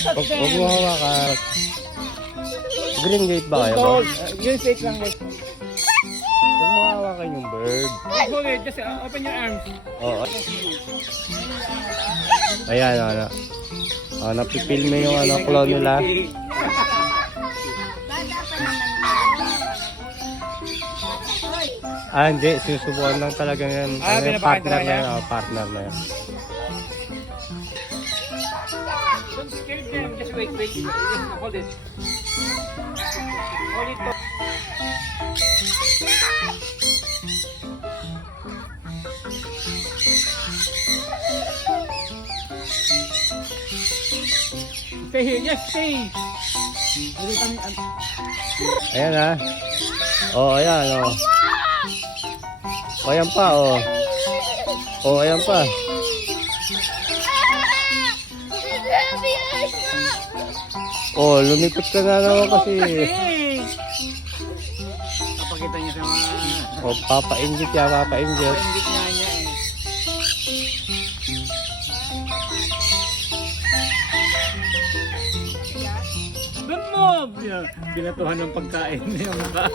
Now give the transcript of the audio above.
Huwag mo hawakan. Green gate ba kayo? Green gate lang guys. Huwag mo hawakan yung bird. Okay, just open your arms. Oo. Ayan, ano. Napipilme yung clone nila. Hindi. Sinusubukan lang talaga yan. Partner na yan. Partner na yan. Don't scare them. Just wait. Hold it. Hold it. Stay here. Yes, stay. Ayan ha. Ayan ayan pa ayan pa. Lumipot ka na naman kasi. Papakita niya sa mga... Papa-inject yan, papa-inject. Papakita nga niya eh. Don't move! Binatuhan ng pagkain yung mukha.